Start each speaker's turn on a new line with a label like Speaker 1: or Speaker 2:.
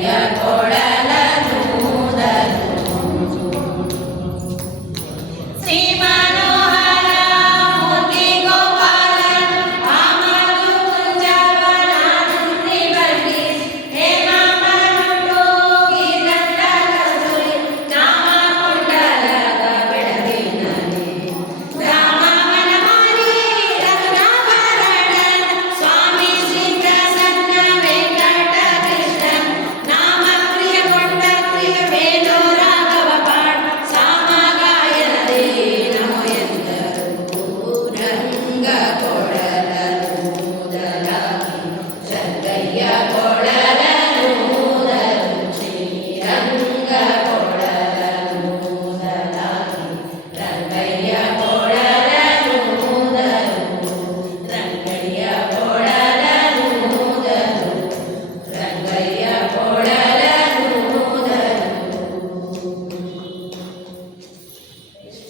Speaker 1: Yeah.